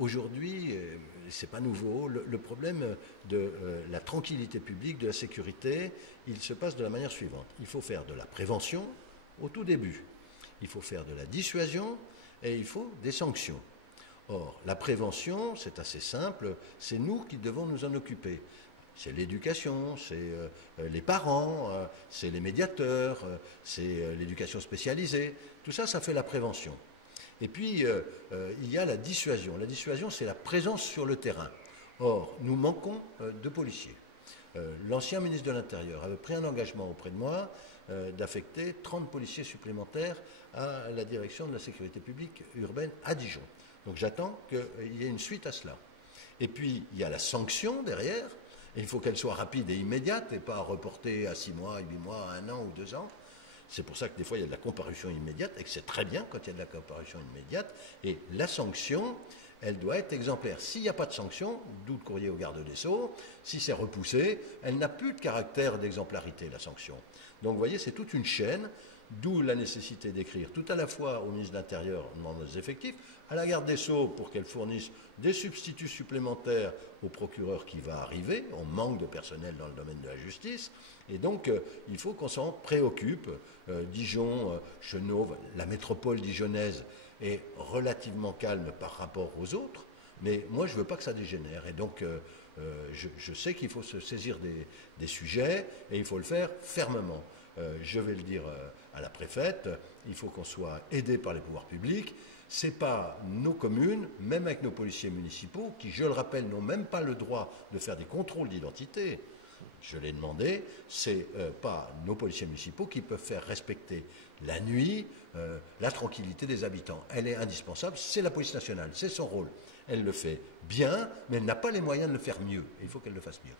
Aujourd'hui, c'est pas nouveau, le problème de la tranquillité publique, de la sécurité, il se passe de la manière suivante. Il faut faire de la prévention au tout début. Il faut faire de la dissuasion et il faut des sanctions. Or, la prévention, c'est assez simple, c'est nous qui devons nous en occuper. C'est l'éducation, c'est les parents, c'est les médiateurs, c'est l'éducation spécialisée. Tout ça, ça fait la prévention. Et puis, il y a la dissuasion. La dissuasion, c'est la présence sur le terrain. Or, nous manquons de policiers. L'ancien ministre de l'Intérieur avait pris un engagement auprès de moi d'affecter 30 policiers supplémentaires à la direction de la sécurité publique urbaine à Dijon. Donc j'attends qu'il y ait une suite à cela. Et puis, il y a la sanction derrière. Et il faut qu'elle soit rapide et immédiate et pas reportée à 6 mois, 8 mois, 1 an ou 2 ans. C'est pour ça que des fois il y a de la comparution immédiate et que c'est très bien quand il y a de la comparution immédiate. Et la sanction, elle doit être exemplaire. S'il n'y a pas de sanction, d'où le courrier au garde des Sceaux, si c'est repoussé, elle n'a plus de caractère d'exemplarité, la sanction. Donc vous voyez, c'est toute une chaîne, d'où la nécessité d'écrire tout à la fois au ministre de l'Intérieur en demandant des effectifs, à la garde des Sceaux pour qu'elle fournisse des substituts supplémentaires au procureur qui va arriver. On manque de personnel dans le domaine de la justice. Et donc, il faut qu'on s'en préoccupe. Dijon, Chenauve, la métropole dijonnaise est relativement calme par rapport aux autres. Mais moi, je ne veux pas que ça dégénère. Et donc, je sais qu'il faut se saisir des sujets et il faut le faire fermement. Je vais le dire à la préfète, il faut qu'on soit aidé par les pouvoirs publics. Ce n'est pas nos communes, même avec nos policiers municipaux, qui, je le rappelle, n'ont même pas le droit de faire des contrôles d'identité. Je l'ai demandé, ce n'est pas nos policiers municipaux qui peuvent faire respecter la nuit, la tranquillité des habitants. Elle est indispensable, c'est la police nationale, c'est son rôle. Elle le fait bien, mais elle n'a pas les moyens de le faire mieux. Il faut qu'elle le fasse mieux.